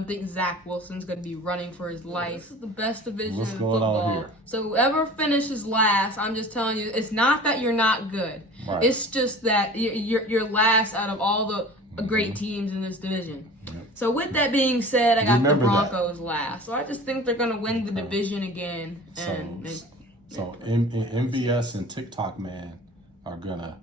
I think Zach Wilson's going to be running for his life. This is the best division in going football. on here? So whoever finishes last, I'm just telling you, it's not that you're not good. Right. It's just that you're last out of all the great teams in this division. Yep. So with that being said, I got Remember the Broncos last. So I just think they're going to win the division again. So MVS and TikTok Man are going to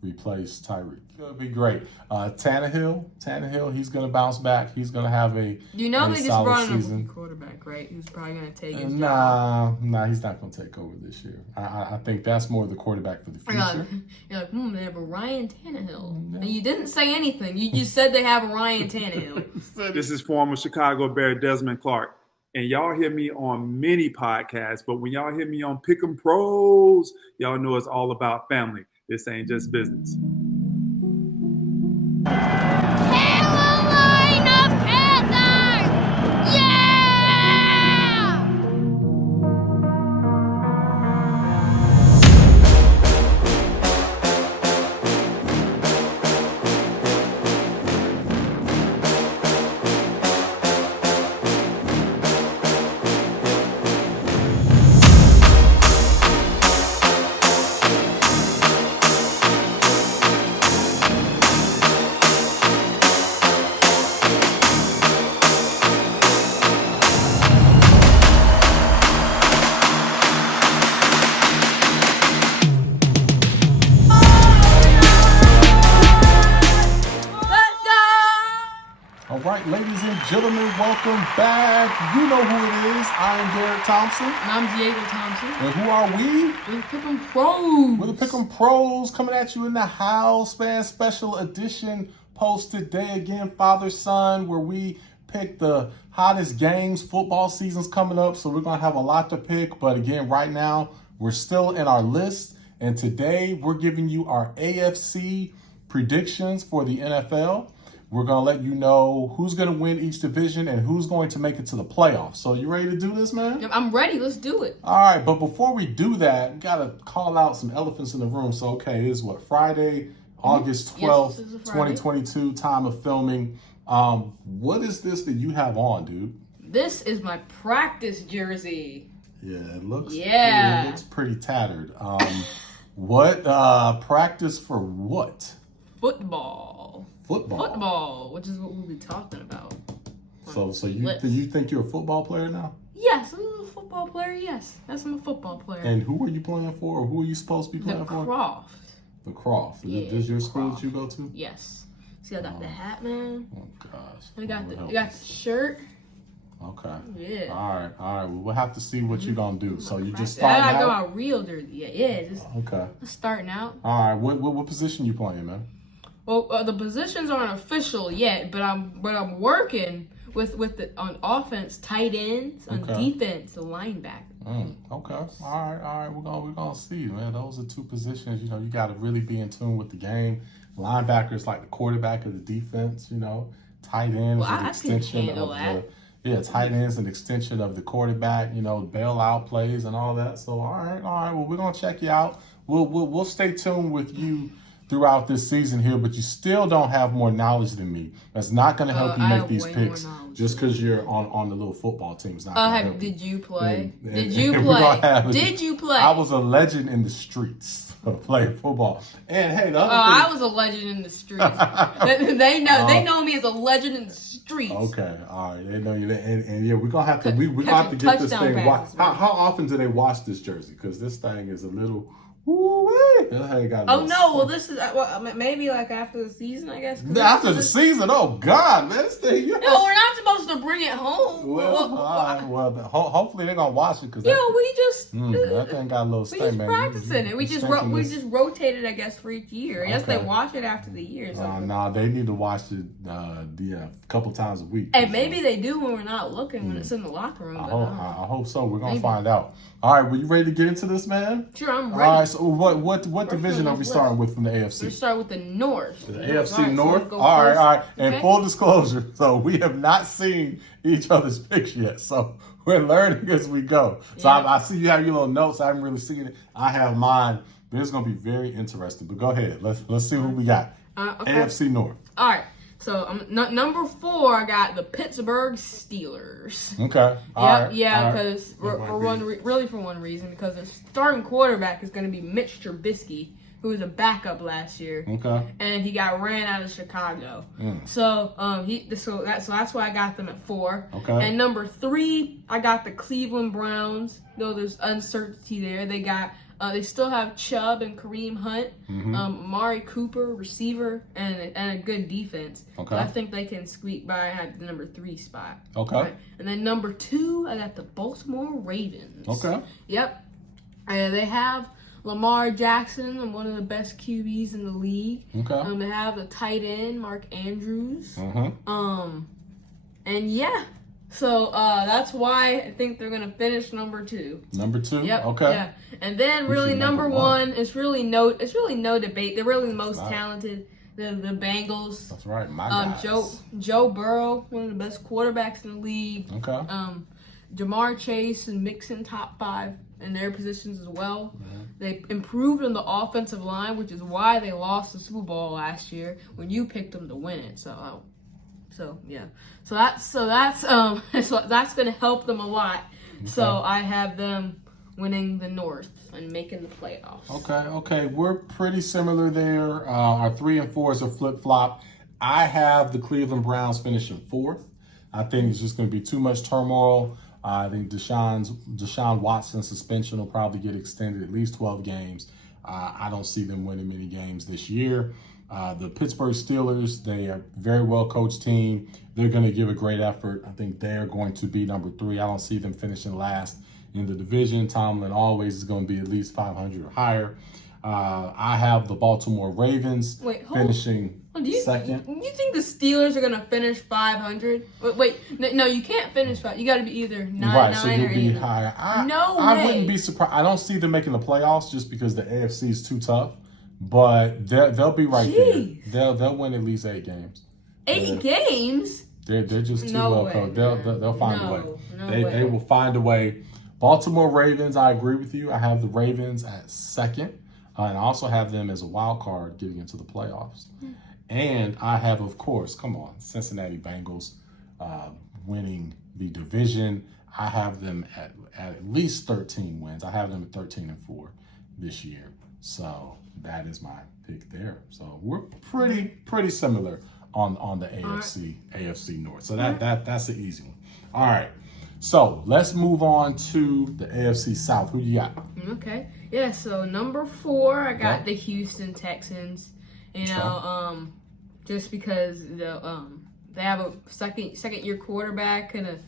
replace Tyreek. It's going to be great. Tannehill, he's going to bounce back. He's going to have a You know they just brought in season. a quarterback, right? Who's probably going to take his job. Nah, he's not going to take over this year. I think that's more the quarterback for the future. You're like, they have a Ryan Tannehill. And you didn't say anything. You just said they have a Ryan Tannehill. This is former Chicago Bear Desmond Clark. And y'all hear me on many podcasts, but when y'all hear me on Pick'em Pros, y'all know it's all about family. This ain't just business. All right, ladies and gentlemen, welcome back. You know who it is. I am Derrick Thompson. And I'm Diego Thompson. And who are we? We're the Pick'em Pros. We're the Pick'em Pros coming at you in the house, man. Special edition post today again, father-son, where we pick the hottest games. Football season's coming up, so we're going to have a lot to pick. But again, right now, we're still in our list. And today, we're giving you our AFC predictions for the NFL. We're going to let you know who's going to win each division and who's going to make it to the playoffs. So you ready to do this, man? I'm ready. Let's do it. All right, but before we do that, we got to call out some elephants in the room. So, okay, it is what, Friday, August 12th, Yes, 2022, time of filming. What is this that you have on, dude? This is my practice jersey. Yeah, it looks pretty tattered. What practice for what? Football, which is what we'll be talking about. So you think you're a football player now? Yes, I'm a football player. Yes, I'm a football player. And who are you playing for, or who are you supposed to be playing for? The Croft. Yeah, Is your school Croft. that you go to? Yes. See, I got the hat, man. Oh gosh. I got the shirt. Okay. Yeah. All right. Well, we'll have to see what you're gonna do. So you just I starting got out? my real jersey. Yeah. Just Okay. starting out. All right. What position you playing, man? Well, the positions aren't official yet, but I'm working on offense, tight ends, on defense, the linebacker. Okay. All right. We're gonna see, man. Those are two positions. You got to really be in tune with the game. Linebacker is like the quarterback of the defense. Tight end is an extension of tight end is an extension of the quarterback. Bailout plays and all that. So all right. Well, we're gonna check you out. We'll stay tuned with you throughout this season here, but you still don't have more knowledge than me. That's not going to help you make these picks just because you're on the little football teams. Did you play? Did you play? I was a legend in the streets of playing football. And hey, the other thing, I was a legend in the streets. they know me as a legend in the streets. Okay, all right, they know you. And yeah, we're gonna have to get this thing. How often do they wash this jersey? Because this thing is a little. Well, this is maybe like after the season, I guess. After the season, oh God, man, this thing. No, we're not supposed to bring it home. Well, hopefully they're gonna wash it because we just that thing got a little stain, we just man. practicing it. We just rotated, I guess, for each year. I guess they wash it after the year. No, they need to wash it a couple times a week. And maybe they do when we're not looking when it's in the locker room. I hope so. We're gonna find out. All right, were you ready to get into this, man? Sure, I'm ready. All right, so what division are we starting with from the AFC? We start with the North. The AFC North? All right. And full disclosure, so we have not seen each other's picks yet, so we're learning as we go. So I see you have your little notes. I haven't really seen it. I have mine, but it's going to be very interesting. But go ahead. Let's see who we got. AFC North. All right. So number 4, I got the Pittsburgh Steelers. Okay. Yeah, because for one reason, because their starting quarterback is going to be Mitch Trubisky, who was a backup last year. Okay. And he got ran out of Chicago. So that's why I got them at 4. Okay. And number 3, I got the Cleveland Browns. Though there's uncertainty there, they still have Chubb and Kareem Hunt, Amari Cooper, receiver, and a good defense. Okay. So I think they can squeak by at the number 3 spot. Okay. Right. And then number 2, I got the Baltimore Ravens. Okay. Yep. They have Lamar Jackson, one of the best QBs in the league. Okay. They have the tight end, Mark Andrews. Mm-hmm. And yeah. So that's why I think they're gonna finish number 2. Number 2. Yep. Okay. Yeah. And then really number 1, it's really no debate. They're really the most talented. The Bengals. That's right. My guys. Joe Burrow, one of the best quarterbacks in the league. Okay. Jamar Chase and Mixon top 5 in their positions as well. They improved on the offensive line, which is why they lost the Super Bowl last year when you picked them to win it. So yeah. So that's going to help them a lot. Okay. So I have them winning the North and making the playoffs. Okay. We're pretty similar there. Our 3 and 4s are flip-flop. I have the Cleveland Browns finishing 4th. I think it's just going to be too much turmoil. I think Deshaun Watson's suspension will probably get extended at least 12 games. I don't see them winning many games this year. The Pittsburgh Steelers, they are a very well-coached team. They're going to give a great effort. I think they're going to be number 3. I don't see them finishing last in the division. Tomlin always is going to be at least 500 or higher. I have the Baltimore Ravens finishing second. You think the Steelers are going to finish 500? No, you can't finish 5. You got to be either 9 right, so you'll or be 8. higher. I wouldn't be surprised. I don't see them making the playoffs just because the AFC is too tough. But they'll be right there. They'll win at least 8 games. 8 games? They're just too well coached. They'll find a way. They will find a way. Baltimore Ravens, I agree with you. I have the Ravens at 2nd. And I also have them as a wild card getting into the playoffs. And I have, of course, Cincinnati Bengals winning the division. I have them at least 13 wins. I have them at 13 and 4 this year. So that is my pick there. So we're pretty similar on the AFC North. So that's the easy one. All right. So let's move on to the AFC South. Who you got? Okay. Yeah, so number 4, I got the Houston Texans. Just because they have a second year quarterback and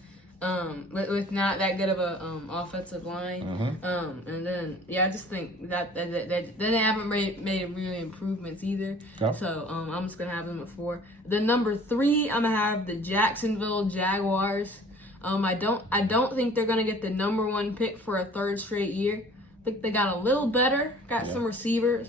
with not that good of a offensive line. And then I just think that they haven't made really improvements either. Okay. So I'm just gonna have them at 4. The number 3, I'm gonna have the Jacksonville Jaguars. I don't think they're gonna get the number 1 pick for a 3rd straight year. I think they got a little better, some receivers,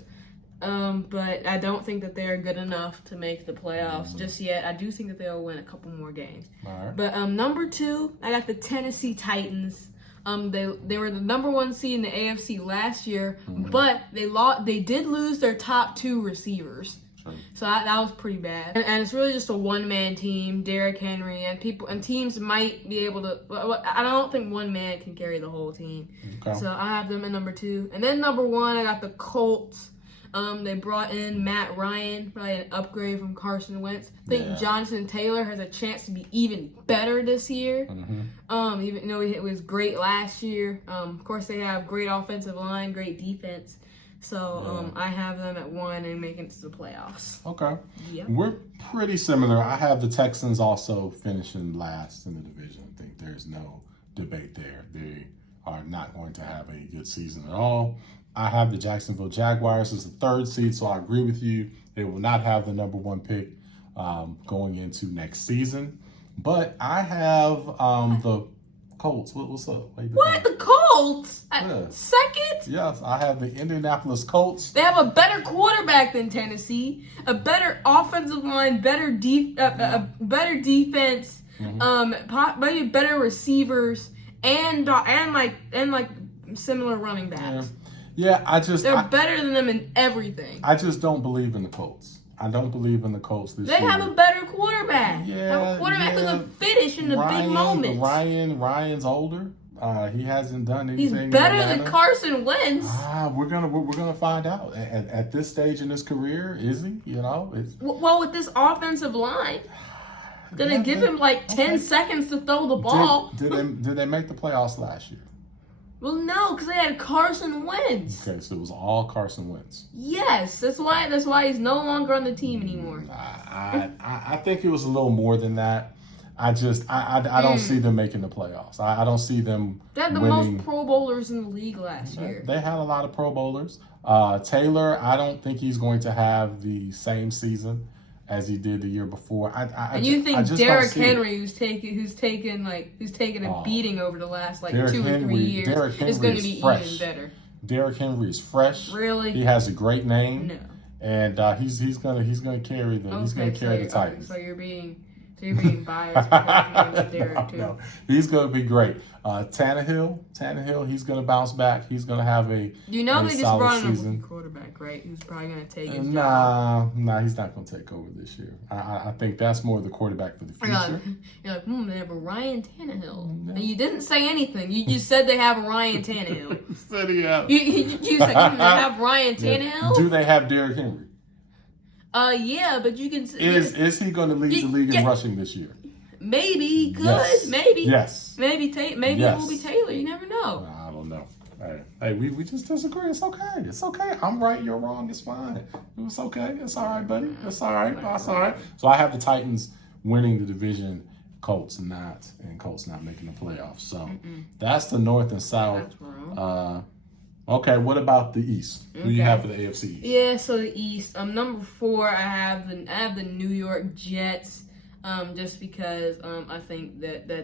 but I don't think that they're good enough to make the playoffs just yet. I do think that they'll win a couple more games. All right. But number 2, I got the Tennessee Titans. They were the number 1 seed in the AFC last year, but they did lose their top 2 receivers. So that was pretty bad. And it's really just a one-man team, Derrick Henry, and teams might be able to. I don't think one man can carry the whole team. Okay. So I have them at number 2. And then number 1, I got the Colts. They brought in Matt Ryan, probably an upgrade from Carson Wentz. I think Jonathan Taylor has a chance to be even better this year. Even though he was great last year. Of course, they have great offensive line, great defense. So I have them at 1 and making it to the playoffs. Okay. Yep. We're pretty similar. I have the Texans also finishing last in the division. I think there's no debate there. They are not going to have a good season at all. I have the Jacksonville Jaguars as the 3rd seed, so I agree with you. They will not have the number 1 pick going into next season. But I have the Colts. What's up? What? The Colts? Second? Yes, I have the Indianapolis Colts. They have a better quarterback than Tennessee, a better offensive line, better defense, maybe better receivers, and similar running backs. Yeah, they're better than them in everything. I just don't believe in the Colts. I don't believe in the Colts this year. They have a better quarterback. Yeah, have a quarterback who can finish in the big moments. Ryan's older. He hasn't done anything. He's better than Carson Wentz. We're gonna find out. At this stage in his career, is he? You know, well, with this offensive line, gonna give him like 10 seconds to throw the ball. Did they make the playoffs last year? Well, no, because they had Carson Wentz. Okay, so it was all Carson Wentz. Yes, that's why he's no longer on the team anymore. I think it was a little more than that. I don't see them making the playoffs. I don't see them. They had the most Pro Bowlers in the league last year. They had a lot of Pro Bowlers. Taylor, I don't think he's going to have the same season as he did the year before. You think Derrick Henry, who's taken a beating over the last 2 or 3 years, is going to be even better? Derrick Henry is fresh. Really? He has a great name. No. And he's gonna carry the Titans. So you're being biased because Derrick too. No, he's gonna be great. Tannehill, he's gonna bounce back. He's gonna have a they just brought in season. a quarterback, right? Who's probably gonna take his job. Nah, he's not gonna take over this year. I think that's more the quarterback for the future. You're like, they have a Ryan Tannehill. And you didn't say anything. You just said they have a Ryan Tannehill. Said he have. You said they have Ryan Tannehill. Do they have Derrick Henry? Yeah, but you can. Is he going to lead the league in rushing this year? Maybe he could. Yes. Maybe. Yes. Maybe it will be Taylor. You never know. I don't know. Hey, we just disagree. It's okay. It's okay. I'm right. You're wrong. It's fine. It's okay. It's all right, buddy. It's all right. That's all right. So I have the Titans winning the division. Colts not making the playoffs. So that's the North and South. That's wrong. Okay, what about the East? Who do you have for the AFC East? Yeah, so the East. Number 4, I have the New York Jets. Just because I think that they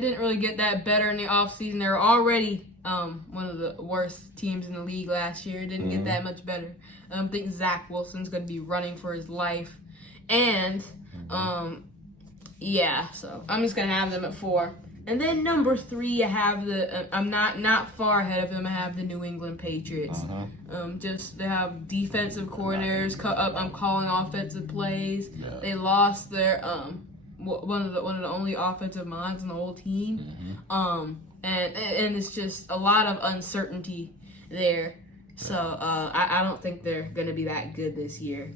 didn't really get that better in the offseason. They were already one of the worst teams in the league last year. Didn't get that much better. I think Zach Wilson's going to be running for his life, and so I'm just going to have them at 4. And then number 3, I have I'm not far ahead of them. I have the New England Patriots. Just they have defensive coordinators. I'm calling offensive plays. Yeah. They lost their one of the only offensive minds in the whole team. And it's just a lot of uncertainty there. So I don't think they're gonna be that good this year.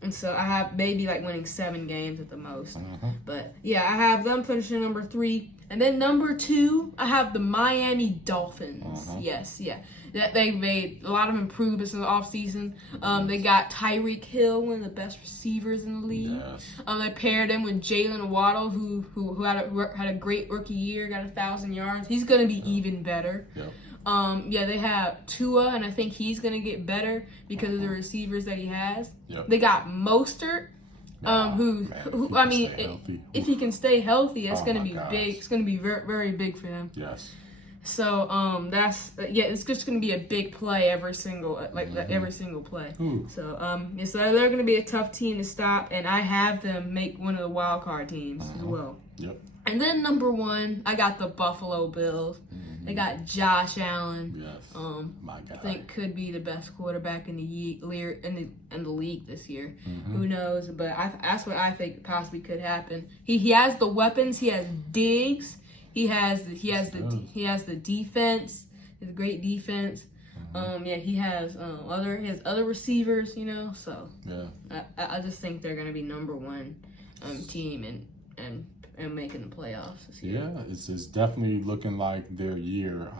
And so I have maybe winning 7 games at the most. But yeah, I have them finishing number 3. And then number 2, I have the Miami Dolphins. Yes, yeah. They made a lot of improvements in the offseason. They got Tyreek Hill, one of the best receivers in the league. Yes. They paired him with Jalen Waddle, who had a great rookie year, got 1,000 yards. He's going to be even better. Yep. They have Tua, and I think he's going to get better because of the receivers that he has. Yep. They got Mostert, if he can stay healthy, it's going to be big. It's going to be very, very big for them. Yes. So it's just going to be a big play every single play. So so they're going to be a tough team to stop, and I have them make one of the wild card teams as well. Yep. And then number 1, I got the Buffalo Bills. They got Josh Allen. Yes. My God. I think could be the best quarterback in the league this year. Who knows? But that's what I think possibly could happen. He has the weapons. He has Diggs. He has the defense. He has a great defense. He has other receivers. So I just think they're gonna be number 1 team and making the playoffs this year. Yeah, it's definitely looking like their year.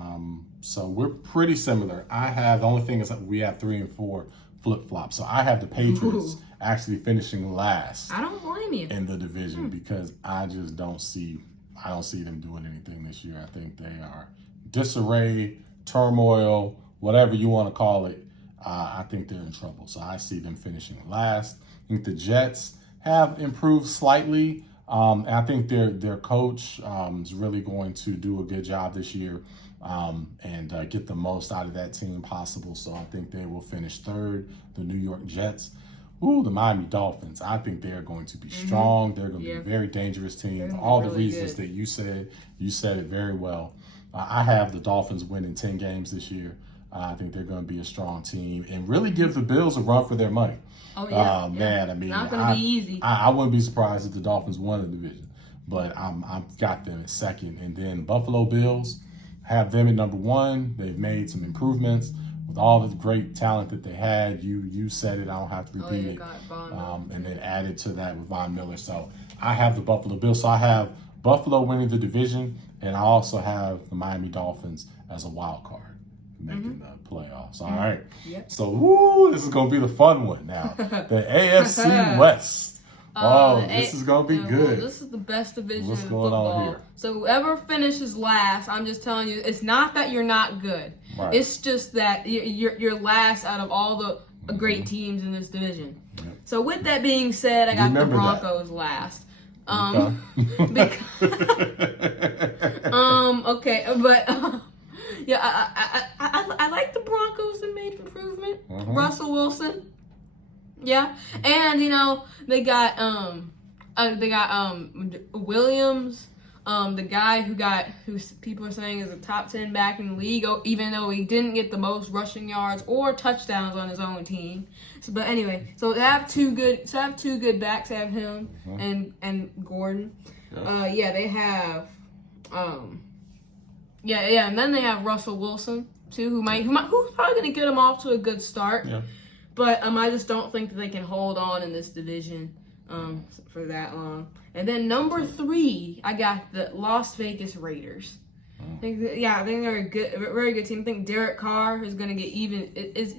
So we're pretty similar. The only thing is that we have 3 and 4 flip-flops. So I have the Patriots actually finishing last. I don't blame you. In the division because I just don't see them doing anything this year. I think they are disarray, turmoil, whatever you want to call it. I think they're in trouble. So I see them finishing last. I think the Jets have improved slightly. I think their coach is really going to do a good job this year and get the most out of that team possible. So I think they will finish 3rd. The New York Jets. The Miami Dolphins. I think they are going to be strong. They're going to be a very dangerous team. All the reasons that you said it very well. I have the Dolphins winning 10 games this year. I think they're going to be a strong team and really give the Bills a run for their money. Oh, yeah. Man, I mean, not going to be easy. I wouldn't be surprised if the Dolphins won the division, but I've got them at second. And then Buffalo Bills, have them at number 1. They've made some improvements with all the great talent that they had. You said it. I don't have to repeat it. And then added to that with Von Miller. So I have the Buffalo Bills. So I have Buffalo winning the division, and I also have the Miami Dolphins as a wild card making the playoffs. All right. Yep. So this is going to be the fun one now. The AFC West. This is going to be good. This is the best division What's in going football. on here? So whoever finishes last, I'm just telling you, it's not that you're not good. Right. It's just that you're last out of all the great teams in this division. Yep. So with that being said, I got the Broncos last. Okay, but I like the Broncos that made improvement. Russell Wilson. Yeah, and they got Williams, the guy who people are saying is a top 10 back in the league, even though he didn't get the most rushing yards or touchdowns on his own team. So, but anyway, so they have two good backs. They have him and Gordon. They have and then they have Russell Wilson too, who's probably gonna get them off to a good start. Yeah. But I just don't think that they can hold on in this division for that long. And then number 3, I got the Las Vegas Raiders. I think they're a very good team. I think Derek Carr is going to get even.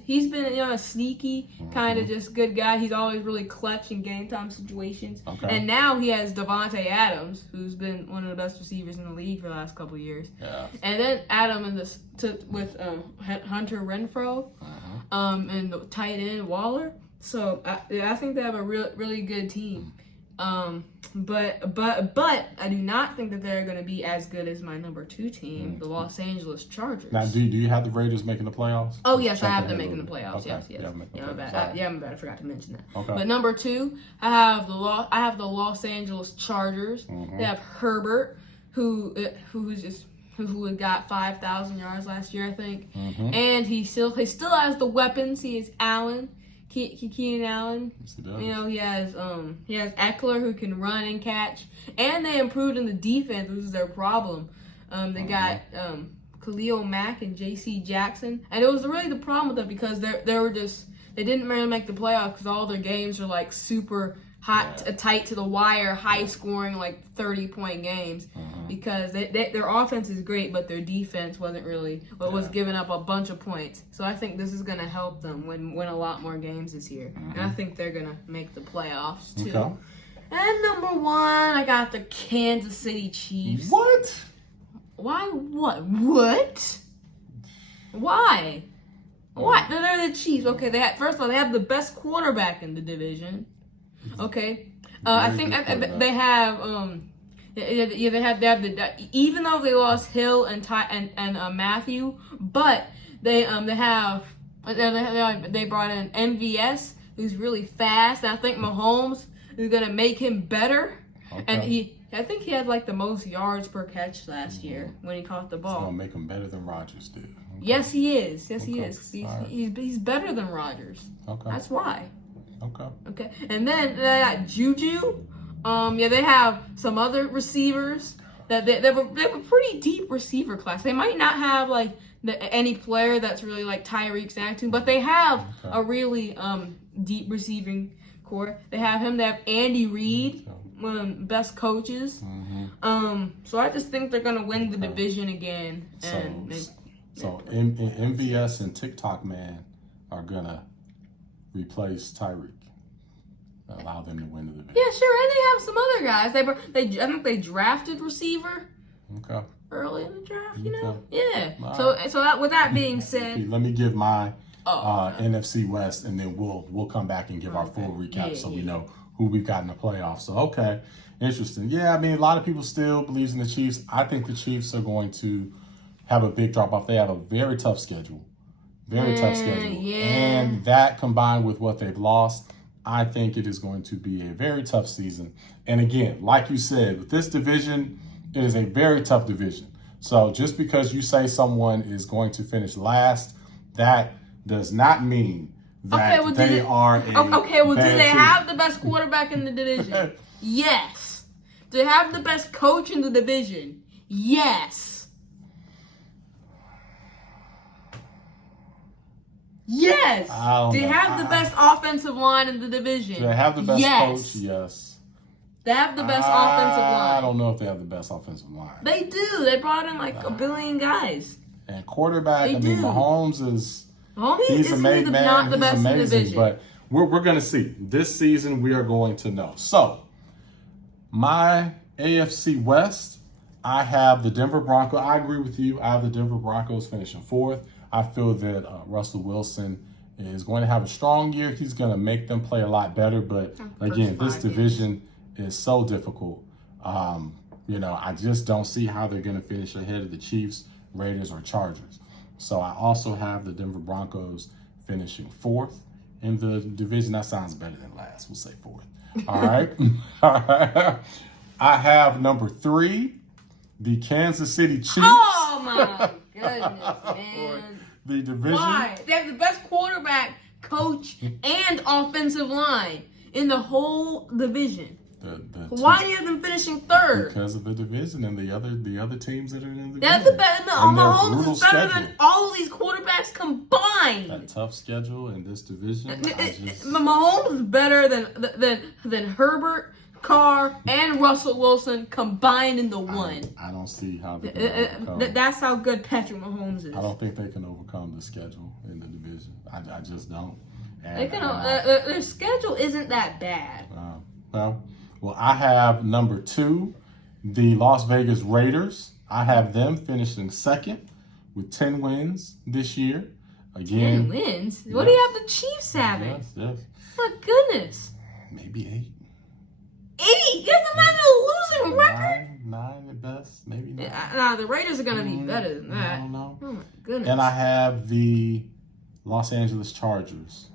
He's been a sneaky kind of just good guy. He's always really clutch in game time situations. Okay. And now he has Devontae Adams, who's been one of the best receivers in the league for the last couple of years. Yeah. And then Adam with Hunter Renfrow, and the tight end Waller. So I think they have a really good team. But I do not think that they're going to be as good as my number 2 team, the Los Angeles Chargers. Now, do you have the Raiders making the playoffs? Oh yes, I have them making the playoffs. Okay. Yes. My bad. I forgot to mention that. Okay. But number 2, I have the Los Angeles Chargers. They have Herbert, who got 5,000 yards last year, I think, and he still has the weapons. He has Allen. Keenan Allen, yes, he does. He has Eckler, who can run and catch, and they improved in the defense, which is their problem. They got Khalil Mack and J.C. Jackson, and it was really the problem with them because they didn't really make the playoffs because all their games are like super hot, tight to the wire, high scoring, like 30-point games, because their offense is great, but their defense wasn't really, was giving up a bunch of points. So I think this is going to help them win a lot more games this year. And I think they're going to make the playoffs too. Okay. And number 1, I got the Kansas City Chiefs. What? Why? What? Why? What? They're the Chiefs. Okay, first of all, they have the best quarterback in the division. Okay, I think they have they have even though they lost Hill and Matthew, but they brought in MVS, who's really fast, and I think Mahomes is gonna make him better. Okay. And I think he had like the most yards per catch last year when he caught the ball. It's gonna make him better than Rodgers did. Okay. Yes, he is. Yes, he is. He's better than Rodgers. Okay, that's why. Okay. And then they got Juju. They have some other receivers that they have a pretty deep receiver class. They might not have like any player that's really like Tyreek Sanchez, but they have a really deep receiving core. They have him. They have Andy Reid, one of the best coaches. So I just think they're gonna win the division again. So MVS and TikTok Man are gonna replace Tyreek. Allow them to win the division. Yeah, sure. And they have some other guys. I think they drafted receiver. Okay. Early in the draft, Yeah. Right. So with that being said, let me give my NFC West, and then we'll come back and give our full recap so we know who we've got in the playoffs. So interesting. Yeah, I mean, a lot of people still believes in the Chiefs. I think the Chiefs are going to have a big drop off. They have a very tough schedule. And that combined with what they've lost, I think it is going to be a very tough season. And again, like you said, with this division, it is a very tough division. So just because you say someone is going to finish last That does not mean that they are a okay, well, do bad they team. have the best quarterback in the division? Yes. Do they have the best coach in the division? Yes. Yes. Do they have the best offensive line in the division? Do they have the best coach? Yes. They have the best offensive line. I don't know if they have the best offensive line. They do. They brought in like a billion guys. And quarterback, Mahomes is he's amazing. Not the best in the division. But we're going to see. This season, we are going to know. So, my AFC West, I have the Denver Broncos. I agree with you. I have the Denver Broncos finishing 4th. I feel that Russell Wilson is going to have a strong year. He's going to make them play a lot better. But again, this division is so difficult. I just don't see how they're going to finish ahead of the Chiefs, Raiders, or Chargers. So I also have the Denver Broncos finishing 4th in the division. That sounds better than last. We'll say 4th. All right. All right. I have number 3, the Kansas City Chiefs. Oh, my goodness, man. The division. Why? They have the best quarterback, coach, and offensive line in the whole division. Why do you have them finishing 3rd? Because of the division and the other teams that are in the That's division. the best. Mahomes is better than all of these quarterbacks combined. That tough schedule in this division. Mahomes is better than Herbert, Carr, and Russell Wilson combined in the one. I don't see how they can overcome. That's how good Patrick Mahomes is. I don't think they can overcome the schedule in the division. I just don't. And, their schedule isn't that bad. Well, I have number 2, the Las Vegas Raiders. I have them finishing 2nd with 10 wins this year. Again, 10 wins? What do you have the Chiefs having? Yes. My goodness. Maybe 8. 8? You have them having a losing record? 9 at best, maybe 9. Nah, the Raiders are going to be better than that. I don't know. Oh, my goodness. And I have the Los Angeles Chargers.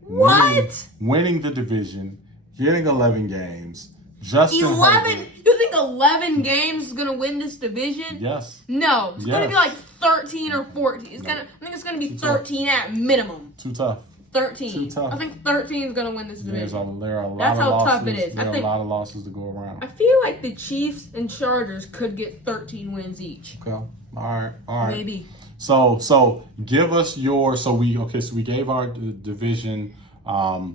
What? Winning the division, getting 11 games. Justin 11? Herbert. You think 11 games is going to win this division? Yes. No. It's going to be like 13 or 14. I think it's going to be 13 at minimum. Too tough. 13. Too tough. I think 13 is going to win this division. There are a lot That's of how losses. tough it is. There are a lot of losses to go around. I feel like the Chiefs and Chargers could get 13 wins each. Okay. All right. Maybe. So give us your. So we gave our division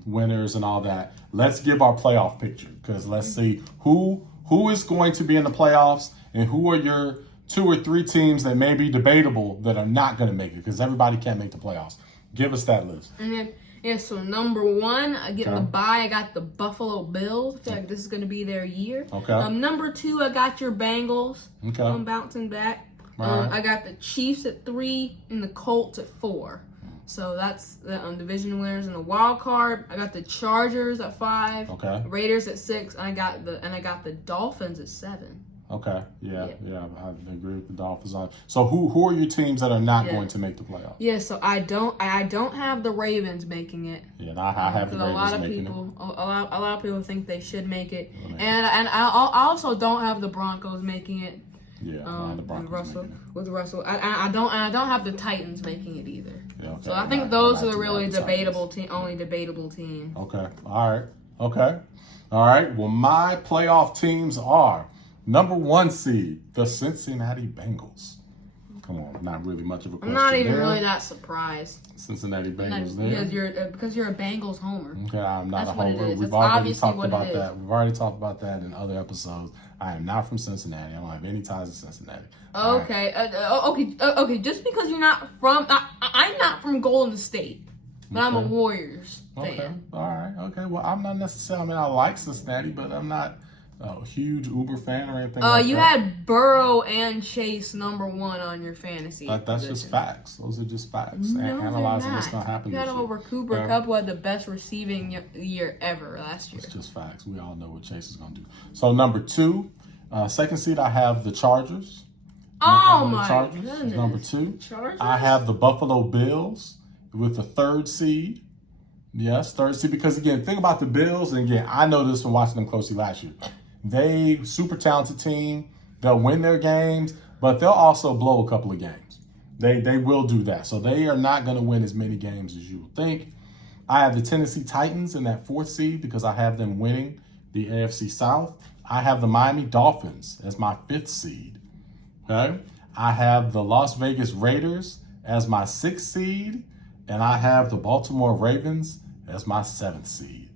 winners and all that. Let's give our playoff picture, because let's see who is going to be in the playoffs and who are your 2 or 3 teams that may be debatable that are not going to make it, because everybody can't make the playoffs. Give us that list. And then, so number 1, I get the bye. I got the Buffalo Bills. I feel like this is going to be their year. Okay. Number 2, I got your Bengals. Okay. I'm bouncing back. Right. I got the Chiefs at 3 and the Colts at 4. So that's the division winners. In the wild card, I got the Chargers at 5. Okay. Raiders at 6. And I got the Dolphins at 7. Okay. Yeah. I agree with the Dolphins on. So who are your teams that are not going to make the playoffs? Yeah. So I don't have the Ravens making it. Yeah, I have the Ravens making it. A lot of people think they should make it, and I also don't have the Broncos making it. Yeah, the Broncos with Russell. I don't have the Titans making it either. Yeah, okay. So I think those are the really debatable only debatable team. Okay. All right. Well, my playoff teams are number 1 seed, the Cincinnati Bengals. Come on, not really much of a question. I'm not even there. really that surprised. Cincinnati Bengals there. Because you're a Bengals homer. Okay, I'm not That's a homer. We've already talked about that. We've already talked about that in other episodes. I am not from Cincinnati. I don't have any ties to Cincinnati. Okay. Okay. Just because you're not from, I'm not from Golden State, but I'm a Warriors fan. Okay. All right. Okay. Well, I'm not necessarily. I like Cincinnati, but I'm not a huge Uber fan or anything. You had Burrow and Chase number 1 on your fantasy. That's just facts. Those are just facts. No, analyzing what's going to happen. You got him over Cooper Kupp, who had the best receiving year ever last year. It's just facts. We all know what Chase is going to do. So number 2, 2nd seed, I have the Chargers. Goodness. Number 2. Chargers? I have the Buffalo Bills with the 3rd seed. Yes, 3rd seed. Because again, think about the Bills, and again, I know this from watching them closely last year. They super talented team. They'll win their games, but they'll also blow a couple of games. They will do that. So they are not going to win as many games as you would think. I have the Tennessee Titans in that 4th seed because I have them winning the AFC South. I have the Miami Dolphins as my 5th seed. Okay. I have the Las Vegas Raiders as my 6th seed. And I have the Baltimore Ravens as my 7th seed.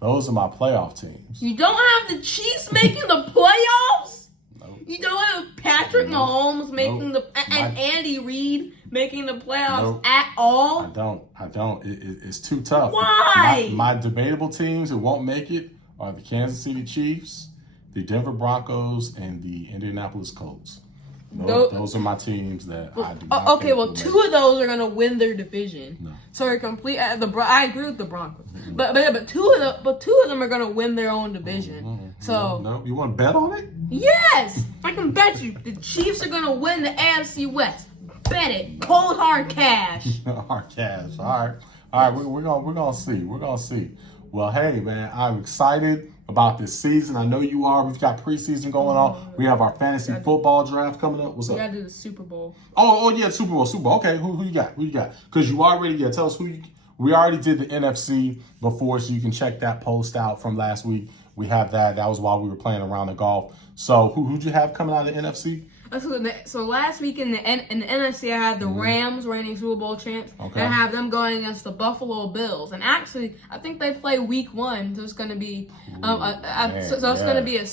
Those are my playoff teams. You don't have the Chiefs making the playoffs? Nope. You don't have Patrick Mahomes making and Andy Reid making the playoffs at all? I don't. It's too tough. Why? My debatable teams who won't make it are the Kansas City Chiefs, the Denver Broncos, and the Indianapolis Colts. Those are my teams that I do not okay, well, 2 of those are gonna win their division. No. So they're complete. I agree with the Broncos, but two of them are gonna win their own division. So no, you want to bet on it? Yes, I can bet you the Chiefs are gonna win the AFC West. Bet it, cold hard cash. Hard cash. All right. We're gonna see. Well, hey man, I'm excited about this season. I know you are. We've got preseason going on. We have our fantasy football draft coming up. What's up? We gotta do the Super Bowl. Oh yeah, Super Bowl. Okay, who you got? Because you already tell us we already did the NFC before, so you can check that post out from last week. We have that. That was while we were playing around the golf. So who'd you have coming out of the NFC? So last week in the NFC, I had the Rams, reigning Super Bowl champs. Okay. And I have them going against the Buffalo Bills. And actually, I think they play Week 1, so it's going to be it's going to be a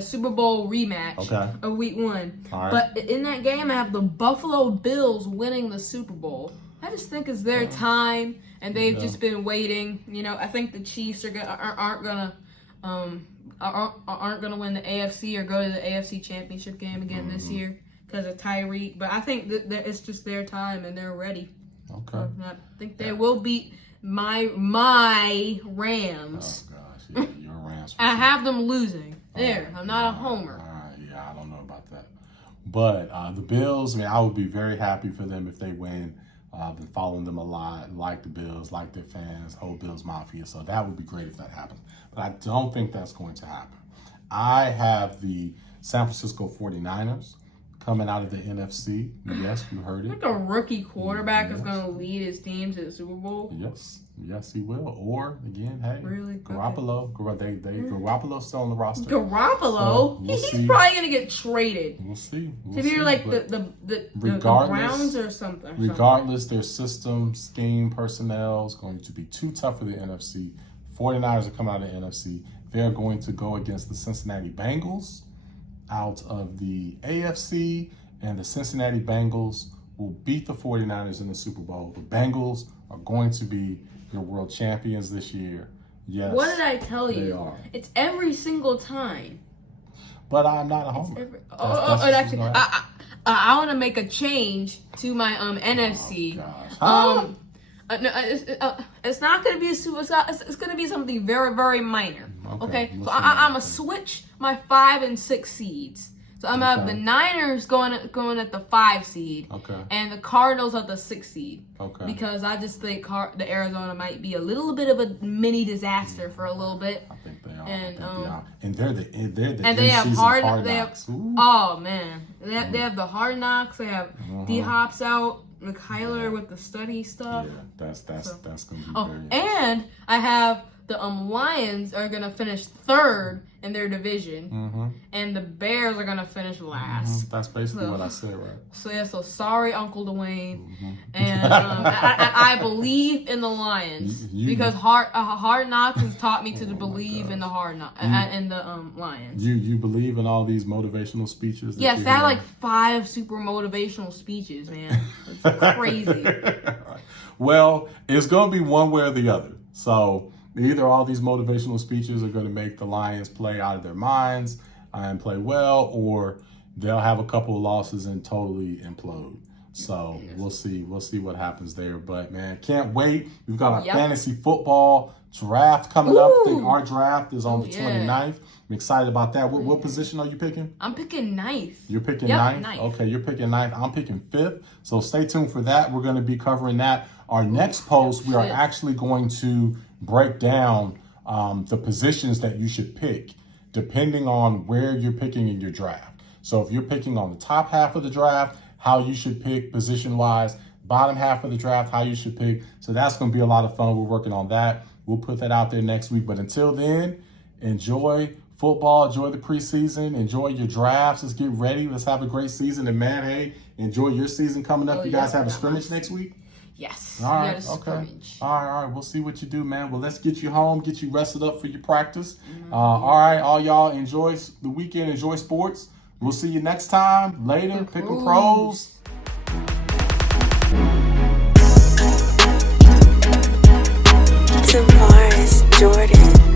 Super Bowl rematch of Week 1. Right. But in that game, I have the Buffalo Bills winning the Super Bowl. I just think it's their time, and they've just been waiting. I think the Chiefs aren't gonna win the AFC or go to the AFC Championship game again this year because of Tyreek. But I think that it's just their time and they're ready. Okay. So I think they will beat my Rams. Oh gosh, yeah, your Rams. I have them losing. I'm not a homer. All right, yeah, I don't know about that. But the Bills, I would be very happy for them if they win. I've been following them a lot, like the Bills, like their fans, whole Bills Mafia. So that would be great if that happens. But I don't think that's going to happen. I have the San Francisco 49ers coming out of the NFC. Yes, you heard it. Like a rookie quarterback is going to lead his team to the Super Bowl. Yes, he will. Or again, hey, really? Garoppolo. Garoppolo's still on the roster. Garoppolo? He's probably going to get traded. We'll see. If you're like the Browns or something. Regardless, their system, scheme, personnel is going to be too tough for the NFC. 49ers are coming out of the NFC. They're going to go against the Cincinnati Bengals out of the AFC, and the Cincinnati Bengals will beat the 49ers in the Super Bowl. The Bengals are going to be your world champions this year. Yes. What did I tell you? They are. It's every single time. But I'm not a homer. I want to make a change to my NFC. Oh, No, it's not going to be a super. It's going to be something very, very minor. Okay, so I'm gonna switch my 5 and 6 seeds. So I'm gonna have the Niners going at the 5 seed, and the Cardinals at the 6 seed. Because I just think the Arizona might be a little bit of a mini disaster for a little bit. I think they are. And they have hard knocks. Oh man, they have the hard knocks. They have D Hop's out. McKyler with the study stuff. Yeah, that's gonna be very and I have the Lions are gonna finish 3rd in their division, and the Bears are gonna finish last. That's basically what I said, right? So sorry, Uncle Dwayne, and I believe in the Lions because Hard Knocks has taught me to believe in the Lions. You believe in all these motivational speeches? Yes, I had like 5 super motivational speeches, man. It's crazy. Well, it's gonna be one way or the other. So either all these motivational speeches are going to make the Lions play out of their minds and play well, or they'll have a couple of losses and totally implode. So we'll see what happens there. But man, can't wait. We've got our fantasy football draft coming up. I think our draft is on the 29th. I'm excited about that. What position are you picking? I'm picking 9th. You're picking 9th? Okay, you're picking 9th. I'm picking 5th. So stay tuned for that. We're going to be covering that. Our next post, we are actually going to break down the positions that you should pick depending on where you're picking in your draft. So if you're picking on the top half of the draft, how you should pick position-wise. Bottom half of the draft, how you should pick. So that's going to be a lot of fun. We're working on that. We'll put that out there next week. But until then, enjoy football, enjoy the preseason, enjoy your drafts. Let's get ready. Let's have a great season. And man, hey, enjoy your season coming up. You guys have a scrimmage next week? Yes. All right. Okay. All right. We'll see what you do, man. Well, let's get you home, get you rested up for your practice. All right. All y'all enjoy the weekend. Enjoy sports. We'll see you next time. Later. Pick 'em pros. Tavares Jordan.